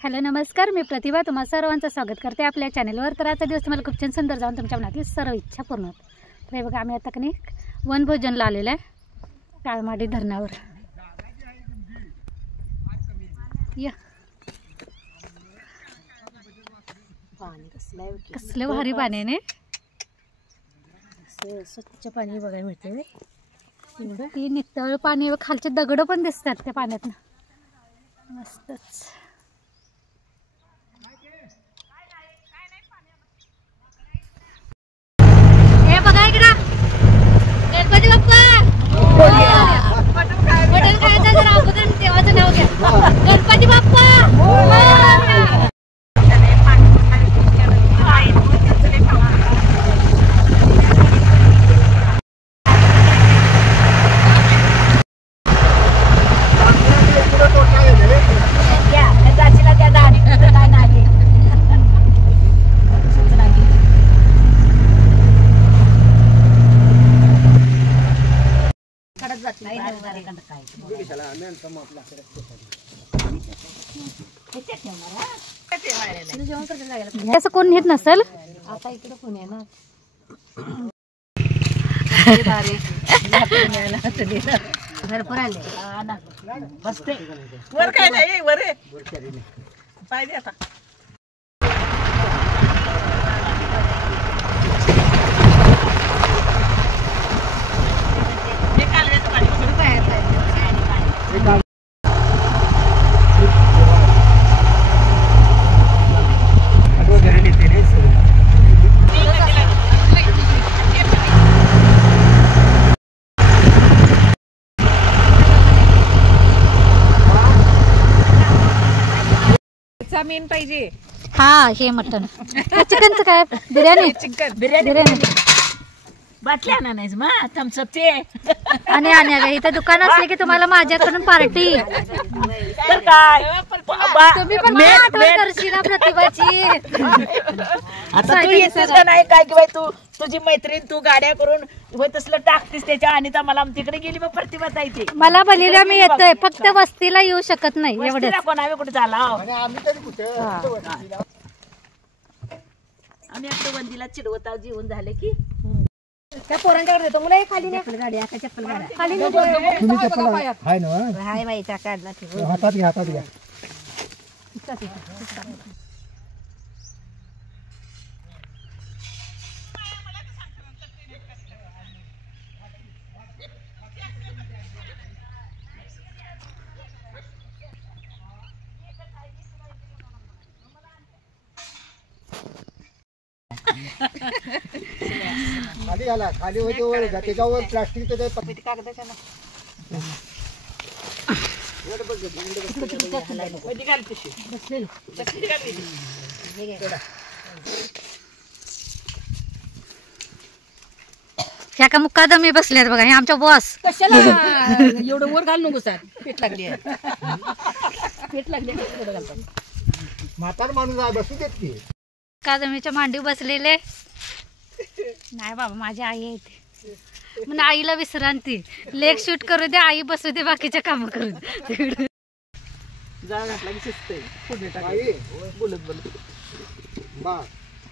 Hello नमस्कार, मी प्रतिभा तुम्हा सर्वांचं स्वागत करते आपल्या चॅनलवर। तर आजचा दिवस तुम्हाला खूप छान सुंदर जाऊन तुमच्या मनातली सर्व इच्छा पूर्ण होत। तर हे बघा, आम्ही आता कनी वनभोजनला आलेलो आहे काळमाडी धरणावर। या पाणी कसलं भारी पाणी आहे, स्वच्छ पाणी बघायला मिळते। ती नितळ पाणी, खालचे दगड पण दिसतात त्या पाण्यात मस्तच। हे बघा इकडं गणपती बाप्पा मटण खायचं, जरा अगोदर देवाचं नाव घ्या। गणपती बाप्पा असं कोण नेत नसेल आता इकडे पुणे ना भरपूर आले बसते वर काय नाही वर पाहिजे आता। मेन पाहिजे हा हे मटण चिकनचं काय बिर्याणी बिर्याणी बाटल्या ना नाहीच मग थम्सअप ते आणि आणि इथं दुकान असले की तुम्हाला माझ्याकडून पार्टी। तर काय तुम्ही पण मला आठवण करशील ना प्रतिभाची। आता तू येतेस का नाही काय की बाई, तू तुझी मैत्रीण तू गाड्या करून होय तसलं टाकतेस त्याच्या, आणि तर मला तिकडे गेली मग प्रतिभा जायची। मला बलीला मी येतोय, फक्त वस्तीला येऊ शकत नाही एवढं। कोण आम्ही कुठे झाला आम्ही आपल्या वंदीला चिडवता जीवन झाले की त्या पोरांकडे देतो मुला खाली नाही गाडी आता चप्पल गाड्या खाली हाय ना हाय बाई त्या काढला हातात घ्या हातात घ्या। खाली घाला, खाली होते वर त्याच्यावर प्लास्टिकचं कागदाच्या ना ह्या का मुक्कादमी बसल्यात बघा, हे आमच्या बॉस। कशाला एवढं वर घाल नको सर, पेट लागली पेट लागली म्हातार माणूस आहे बसू देत की। मुक्कादमीच्या मांडीव बसलेले नाही बाबा, माझी आई आहे ती म्हणून आईला विश्रांती। लेग शूट करू दे, आई बसू दे, बाकीच्या काम करू दे। जाळ घातला की शिजतंय पुढे बोलत बोलत बा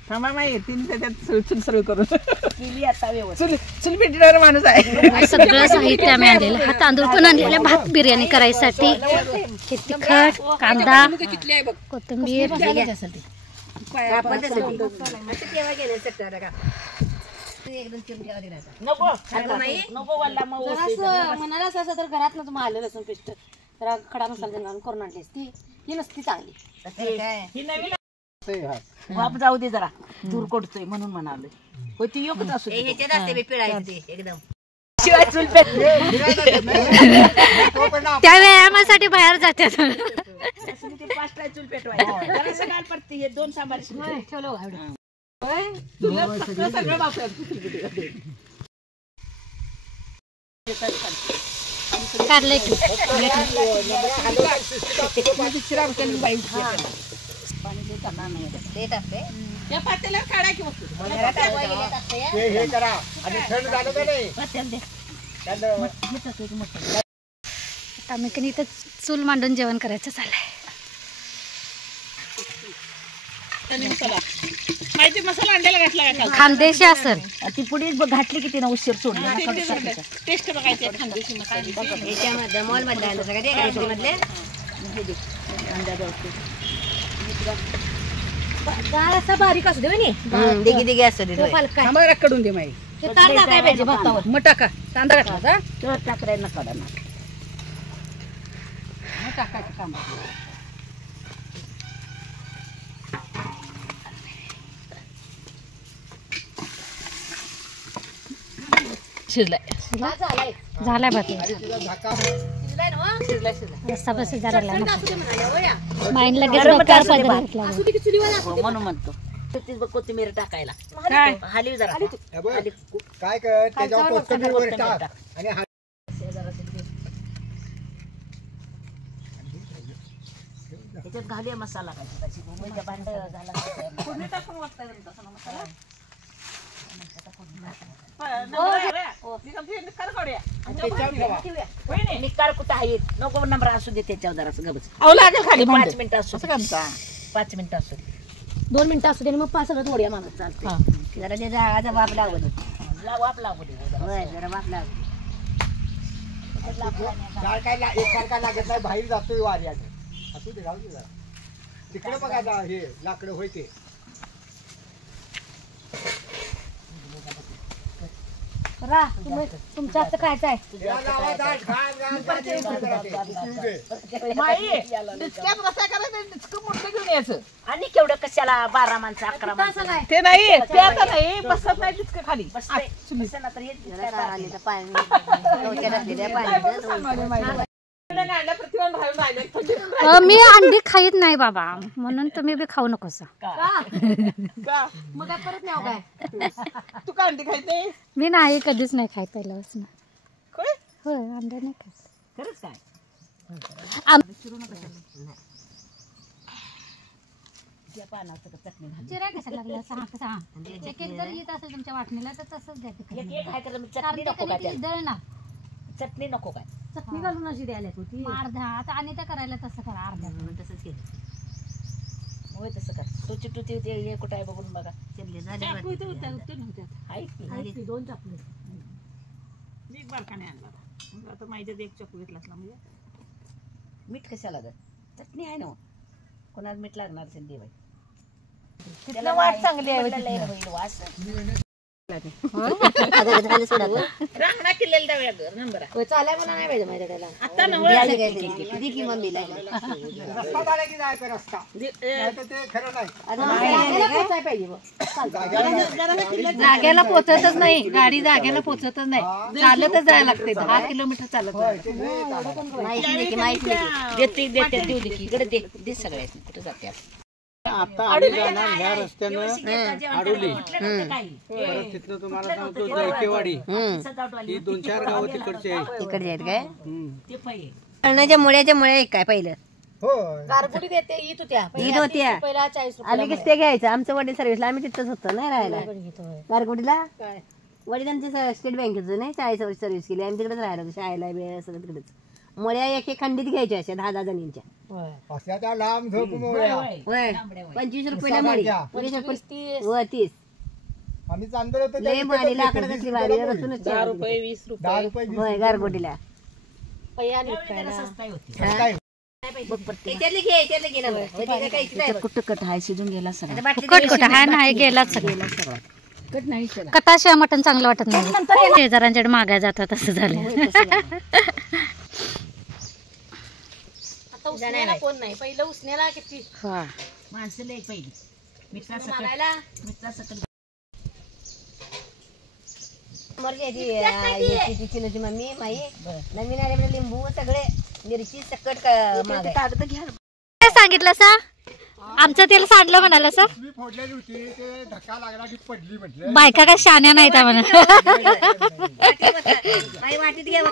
थांबा माही तिने त्याच्यात चुल सर्व करून केली आता व्यवस्थित। चुल पेटणार माणूस आहे। सगळं साहित्य आम्ही आणलेलं, हा तांदूळ पण आणलेला भात बिर्याणी करायसाठी, तिखट, कांदा, कोथिंबीर, म्हणाला असं तर घरात ना तुम्हाला आलं लसूण पेस्ट जरा खडा मसाला घालून करून आणलीस ती ही नसती चांगली। बाप जाऊ दे जरा दूर कोटतोय म्हणून म्हणाले होय ती योगच असू एकदम शिवाय चूल त्या व्यायामासाठी बाहेर जातात। पाच टाय चूल पेटवायचं सकाळ पडते हे दोन सांबार ठेवलं सगळं काढले की या पातेल्यावर काढा की हे करा आणि थंड झालं का नाही आम्ही कधी इथं चूल मांडून जेवण करायचं चाललंय। माहिती मसाला अंड्याला घातला का काल? खानदेशी असेल. ती पुढे घातली की तिनं उशीर सोडला टेस्ट बघायची आहे खानदेशी मसाला. याच्यामध्ये मॉल मधले आणलं सगळे ते गायत्री मधले डाळ असा बारीक असू दे नी. दिगी दिगी असतं ते डोळे. हलका आहे. आम्हाला कडून दे माई ते तांदूळ टाकायला पाहिजे भातावर. मग टाका कांदा घातला का टाकरायला नका टाकायचं काम शिजलाय झालाय भात. तिला झाका रस्ता बस जरा माइंड लगेच डोक्यावर पदर घेतला. म्हणून म्हणतो कोथिंबीर टाकायला हाली जरा हे बघ, काय कर त्याच्यावर कोथिंबीर वर टाक आणि त्याच्यात घालूया मसाला काय भांड झाला टाकून मसाला निकार कुठं आहेत नको नंबर असू दे त्याच्यावर जरासं गबच लागेल खाली 5 मिनिटं असू 5 मिनिटं असू 2 मिनिटं असू दे मग 5 सगळं थोड्या मागत चालते. जरा ते जाळाचा वाप लागत होता. वाप लागू दे होय जरा वाप लागत डाळ काय एकसारखा लागत नाही, बाहेर जातोय वाऱ्यात. असू दे, राहू दे जरा. तिकडे बघा जा, हे लाकडं होय ते. तुमच्या हातचं खायचं आहे. घेऊन यायचं आणि केवढं कशाला 12 माणसं 11 माणसं ते नाही ते आता नाही बसत नाही तितकं खाली आणि पाणी मी अंडी खाईत नाही बाबा, म्हणून तुम्ही बी खाऊ नकोस. मग परत नाव काय? तू का अंडी खायत नाही? मी नाही कधीच नाही खायत पहिल्यापासून. होय होय अंडे नाही खायत. खरंच काय चिराय कशा लागला सहा एक एक जर येत असेल तुमच्या वाटणीला तर तसंच द्या. दळणार चटणी नको काय चटणी घालून अशी द्यायला होती अर्धा. आता आणि त्या करायला तसं करा अर्ध्या. तसंच केलं. होय तसं कर तू चिटू ते कुठं आहे बघून बघा. दोन चाकू एक बारकाने आणला आता माहिती एक चकू घेतला असला म्हणजे मीठ कशाला लागत? चटणी आहे ना कोणाला मीठ लागणार असेल देवाई. त्याला वाट चांगली आहे वास रांगणा केलेला डाव्या घर नंबर चालाय म्हणा नाही पाहिजे माझ्या त्याला. आता किती की मम्मीला रस्ता झाला की जायचा रस्ता, नाहीतर ते खरं नाही. पाहिजे जाग्याला पोचतच नाही गाडी, जाग्याला पोचतच नाही. चालतच जायला लागते 10 किलोमीटर चालत. माहिती माहिती देते देते देऊ दे की इकडे दे सगळ्यात कुठे जाते आता आम्ही जाणार ह्या रस्त्यानं आडोली, परत तिथनं तुम्हाला सांगतो जळकेवाडी, ही 2-4 गावं तिकडची आहेत. इकडे आहेत काय? ते पाहिजे कळण्याच्या मुळ्याच्या मुळे काय पहिलं होय. गारगुडी देते ईद होत्या ईद होत्या. पहिला 40 रुपये. आम्ही ते घ्यायचं. आमचं वडील सर्व्हिसला आम्ही तिथंच होतो नाही राहायला गारगोटीला. वडिलांचे स्टेट बँकेचं नाही 40 वर्ष सर्व्हिस केली. आम्ही तिकडेच राहायला होतो शाळेला वेळ सगळं तिकडेच. मुळ्या एक एक खंडीत घ्यायच्या अशा 10-10 जणींच्या. अशा त्या लांब झोप मोळ्या. होय 25 रुपयाला मुळी. 30 आम्ही चांदर होतो लय मारी लाकडं कसली भारी रचूनच 10 रुपये 20 रुपये 10 रुपये 20 होय गारगोटीला. कुठं कट हाय शिजून गेला सगळं कट कट हा नाही गेलाच सगळं. कटाशिवाय मटण चांगलं वाटत नाही. शेजारांच्याकडे मागाय जातात असं झालं. कोण नाही पहिलं उसण्याला किती माणसं लय पहिली मित्रा सकट मम्मी माई नवीन आले लिंबू सगळे मिरची सकट कागद घ्या. काय सांगितलं सा आमचं तेल सांडलं म्हणाला सर. मी फोडलेली होती, ते धक्का लागला की पडली म्हटलं. बायका काय शान्या नाहीत म्हणा. वाटीत घ्या.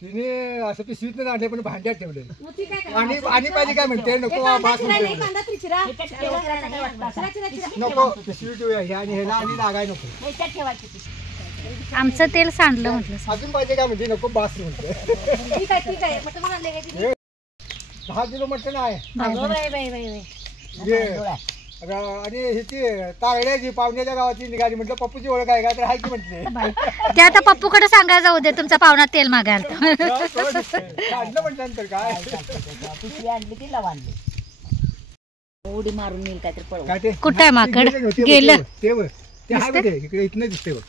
तिने असं पिशवीत आणले पण भांड्यात ठेवले. आणि पाहिजे काय म्हणते नको बास म्हणते. नको पिशवी ठेवूया हे आणि ह्याला आणि लागाय नको. आमचं तेल सांडलं म्हटलं. अजून पाहिजे काय म्हणते नको बास म्हणते. 10 किलो मटण आहे. आणि ह्याची तारड्याची पाहुण्याच्या गावाची निघाली. म्हटलं पप्पूची ओळख आहे का तर हाय की म्हटले. ते आता पप्पूकडे सांगायला जाऊ दे तुमचा पाहुणा तेल मागायला. काढलं म्हटल्यानंतर काय पिशवी आणली ती लावा आणली उडी मारून नेईल काहीतरी पळव. काय ते कुठं आहे माकड? गेलं. ते बघ ते आहे बघ इकडे इथनं दिसते बघ.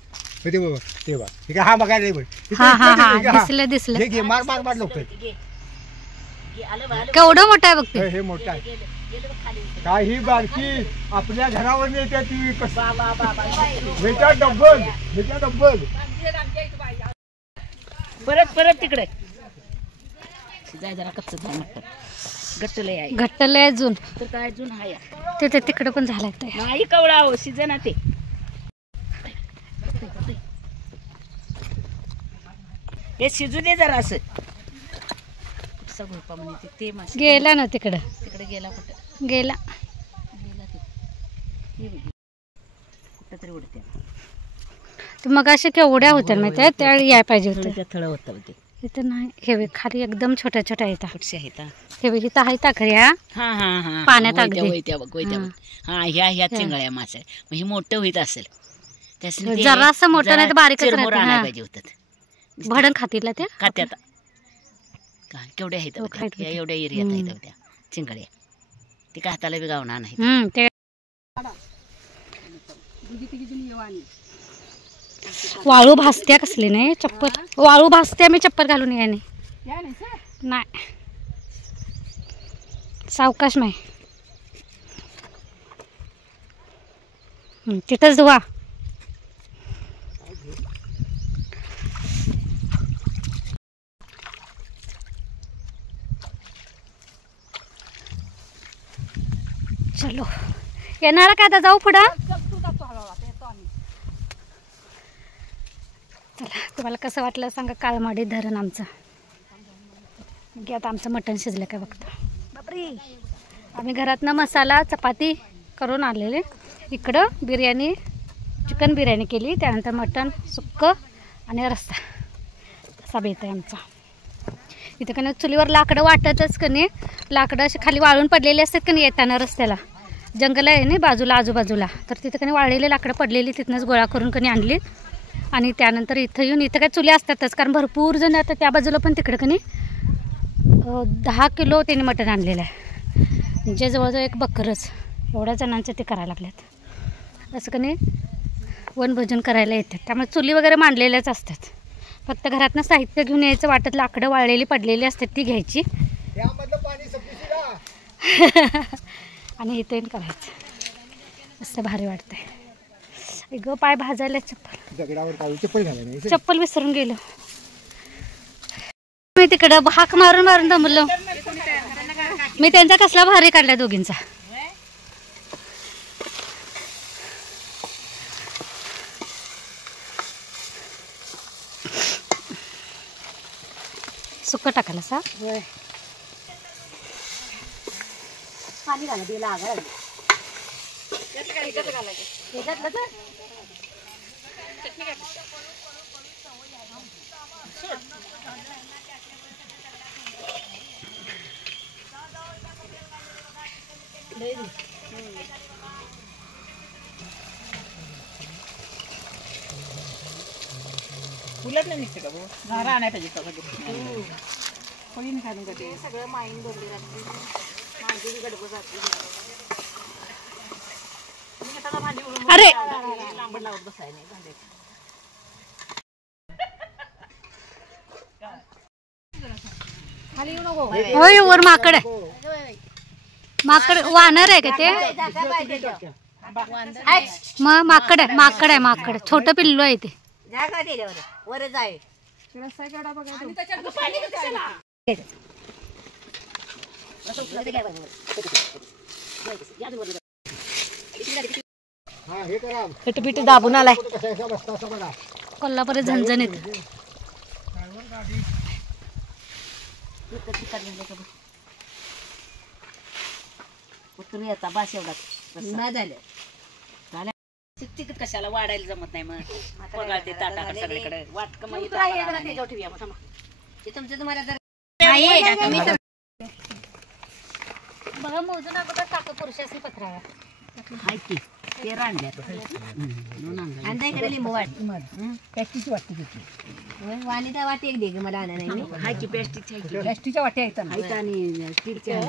ते बघ ते बघ इकडे हा बघायला बघ. हा हा हा दिसलं दिसलं. घे मार मार मार लोक केवढं मोठं आहे बघते. हे मोठं आहे काही बारकी आपल्या घरावर येते ती ह्याच्या डब्बल ह्याच्या डब्बल. परत परत तिकडे जाय जरा कच्च झालं गट्टलय आहे घट्टलंय अजून तर काय अजून आहे ते तिकडे पण झालाय ते. नाही कवळा हो सीजन ते हे शिजू दे जरा असं. सगळं म्हणजे ते मासे गेला ना तिकडं. तिकडे गेला कुठं गेला कुठं तरी उडते मग अशा केवढ्या होत्या माहिती त्या याय पाहिजे होतं. थळ होतं ते इथं नाही. हे खाली एकदम छोट्या छोट्या येतात. कुठचे आहेत हे इथं आहेत खऱ्या हा हा हा पाण्यात अगदी. हा ह्या चिंगळ्या मासे मग हे मोठं होईत असेल त्यासाठी जरासं मोठं नाही तर बारीकच चिरमुरं राहतं. आणायला हा. पाहिजे होतं. भडंग खातील त्या खात्यात केवढ्या आहेत हो, खायत बघा. एवढ्या एरियात आहेत त्या चिंगड्या. ती का हाताला बी गावणार नाही. ते वाळू भासत्या कसली नाही चप्पल. वाळू भासत्या मी चप्पल घालून याने नाही सावकाश नाही. तिथंच धुवा. चलो येणार का आता जाऊ पुढं. चला तुम्हाला कसं वाटलं सांगा. काळमाडी धरण आमचं. आता आमचं मटण शिजलं काय बघतो. बापरे आम्ही घरातनं मसाला चपाती करून आलेले. इकडं बिर्याणी चिकन बिर्याणी केली. त्यानंतर मटण सुक्कं आणि रस्सा असा बेत आहे आमचा. इथं का नाही चुलीवर लाकडं वाटतच का नाही. लाकडं असे खाली वाळून पडलेले असतात का नाही येताना रस्त्याला. जंगल आहे ना बाजूला आजूबाजूला तर तिथं का नाही वाळलेले लाकडं पडलेली तिथनंच गोळा करून का नाही आणली. आणि त्यानंतर इथं येऊन इथं काय चुली असतातच कारण भरपूर जण आता त्या बाजूला पण तिकडं का नाही 10 किलो त्यांनी मटण आणलेलं आहे. म्हणजे जवळजवळ एक बकरच एवढ्या जणांचं ते करायला लागल्यात. असं का नाही वनभोजन करायला येतात. त्यामुळे चुली वगैरे मांडलेल्याच असतात. फक्त घरातनं साहित्य घेऊन यायचं. वाटत लाकडं वाळलेली पडलेली असतात ती घ्यायची आणि इथं येऊन करायचं. असं भारी वाटतंय. ग पाय भाजायला चप्पल विसरून गेलो मी. तिकडं हाक मारून मारून दमलो मी. त्यांचा कसला भारी काढला दोघींचा. सुक्क टाकायला सा पाणी घाला ते लागा फुलत नाही निघते का भाऊ. घारा आणाय पाहिजे सगळं माईन भरली जाते. माझी गडबड जाते. अरे लांबड लावत बसाय नाही भांडे. होय वर माकड आहे. माकड वानर आहे का ते. मग माकड आहे माकड आहे माकड. छोटं पिल्लू आहे ते. जा का त्याच्यावर वरच आहे. पिठ दाबून आलाय. कोल्हापुरी झणझणीत. तुम्ही आता बास एवढा नाही झालं. तिकट कशाला वाढायला जमत नाही. मग पगाळते ताटाकडे सगळीकडे वाटक मग तुमचं तुम्हाला जर बघा मोजून अगोदर टाक पुरुषासनी पत्रावा हाय की ते रांड्यात आणि इकडे लिंबू वाट पॅस्टिची वाटी घेतली वाणीचा वाटी एक दे ग मला आणा नाही हाय की पॅस्टिची प्लास्टिकच्या वाट्या आहेत ना. हाय आणि स्टीलच्या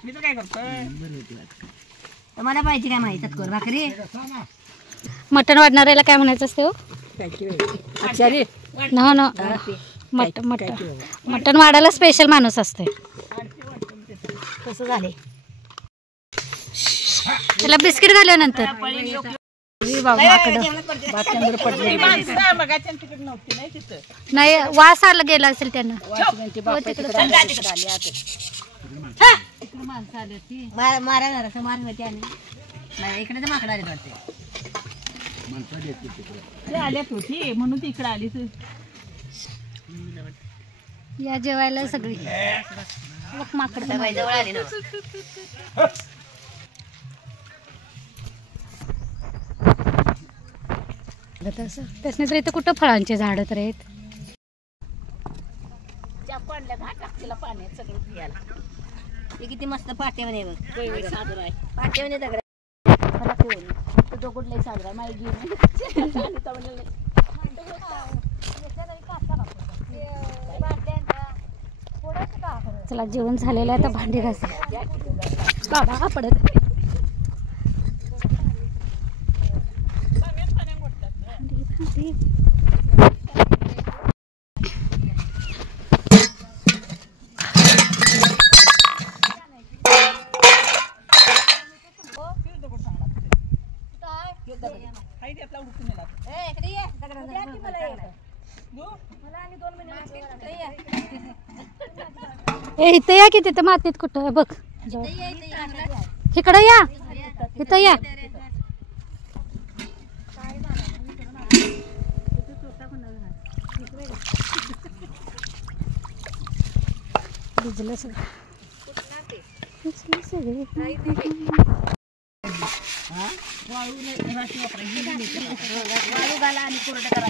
मी तर काय करतोय तुम्हाला पाहिजे काय माहिती कर भाकरी मटण वाढणाऱ्याला काय म्हणायचं असते हो आचारी न न मटण वाढायला स्पेशल माणूस असते कसं झाले त्याला बिस्किट घाल्यानंतर नाही वास आला गेला असेल त्यांना मारा जरा मार होती आणि नाही इकडे तर माकडा आले वाटते आल्यात होती म्हणून ती इकडे आली तू या जेवायला सगळी माकड जवळ आले ना त्यासने तर इथे कुठं फळांचे झाड तर आहेत पाण्यात सगळं पियाला ते किती मस्त पाटे म्हणे बघ साजरा आहे पाटे म्हणे दगड मला ठेवून तो दगडलाही साजरा माई घेऊन चला जेवण झालेलं आहे आता भांडी घास बाबा पडत ए इथं या की तिथं मातीत कुठं आहे बघ इकडं या इथं या भिजलं सगळं वाळू घाला आणि कोरडं करा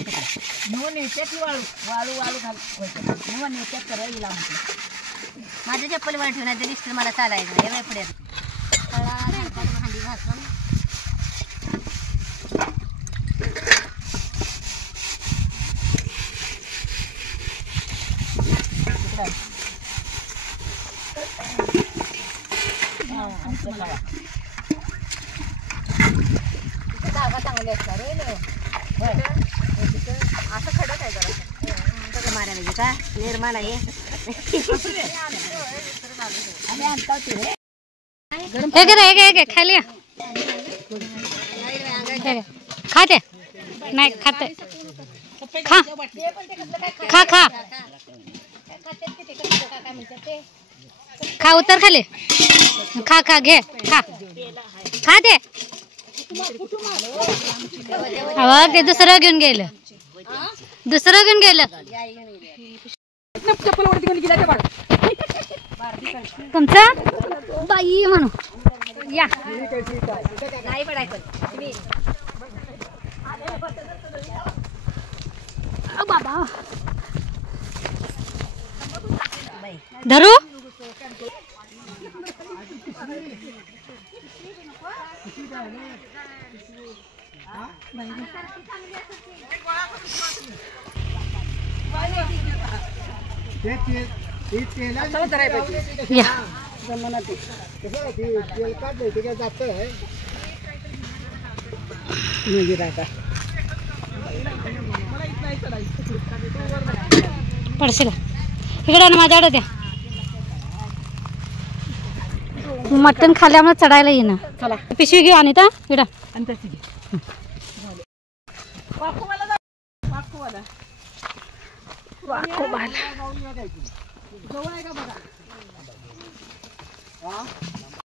नव नेत्यात वाळू वाळू वाळू घाल नव नेत्यात करा हिला म्हटलं माझ्या चप्पल वर ठेवून ते दिसतं मला चालायचं हे पुढे भांडी घासून जागा चांगली असणार असं खडक आहे जरा मारायला का निर्माण आहे हे खाली या खाते नाही खाते खा खा खा खा उतर खाली खा खा घे खा खा ते ते दुसरं घेऊन गेलं तुमचं बाई म्हणू या नाही पडायचं बाबा धरू या पडशील इकडे ना माझ्याकडे द्या मटण खाल्यामुळे चढायला येईना चला पिशवी घेऊ आणि इकडं जवळ आहे का बघा